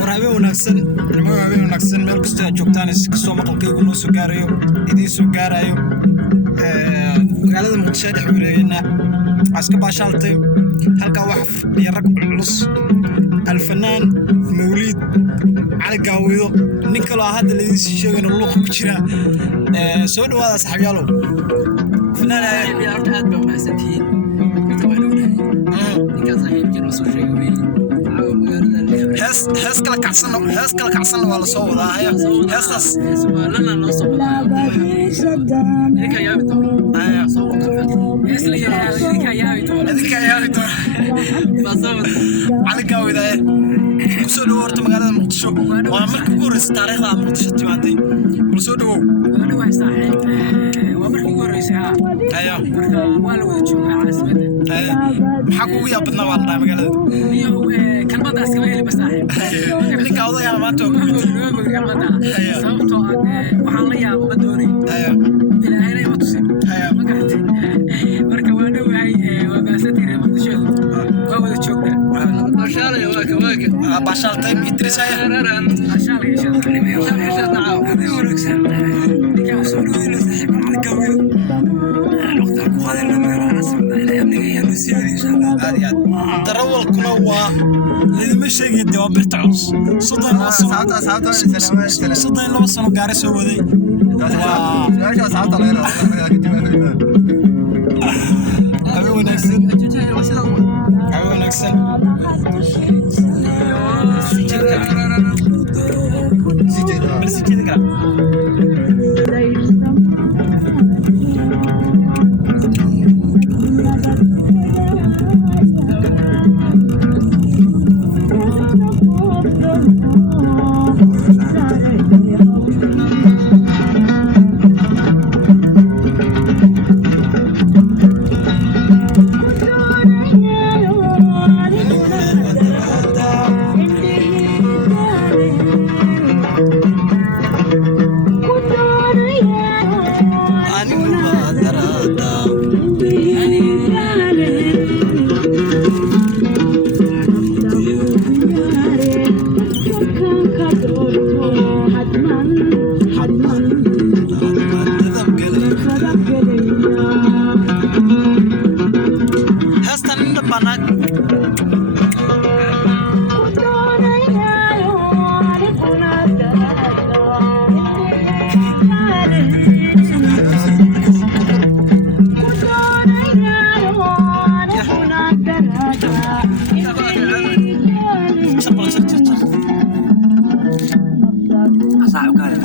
waraabe wanaagsan meel kasta aad joogtaan iskasoo maqalkaygu noo soo gaarayo idiin soo gaarayo magaalada muqdisho dhex wareegayna iska baashaaltay halkaa wax iyo rag culus alfanaan mawliid cali gaawido nin kaloo hadda la idiin sheegayna luuq ku jira soo dhawaada saxaabyaalow فنان يا أرد هاد بمحسنتين hees kala kacsan waa la soo wadaa heestaas لنا نوصل إذا يابي تور إذا يابي تور cali gaawida kusoo dhawow horta magaalada muqdisho waa markii ugu horreysay taariikhda muqdisho timaaday bal soo dhawow maxaa kugu yaab badnaa waa la dhahay magaalada ninka odayana maanta waa sababtoo waxaan la yaabo ma doonin ilaahayna ima tusin marka waa dhowahay waa baasatiire muqdisho waa wada joogta baashaaltay idrisaya darawalkuna waa lidima sheegaya dee waa birta culus 32 sano gaari soo waday habe wanaagsan أصعب كان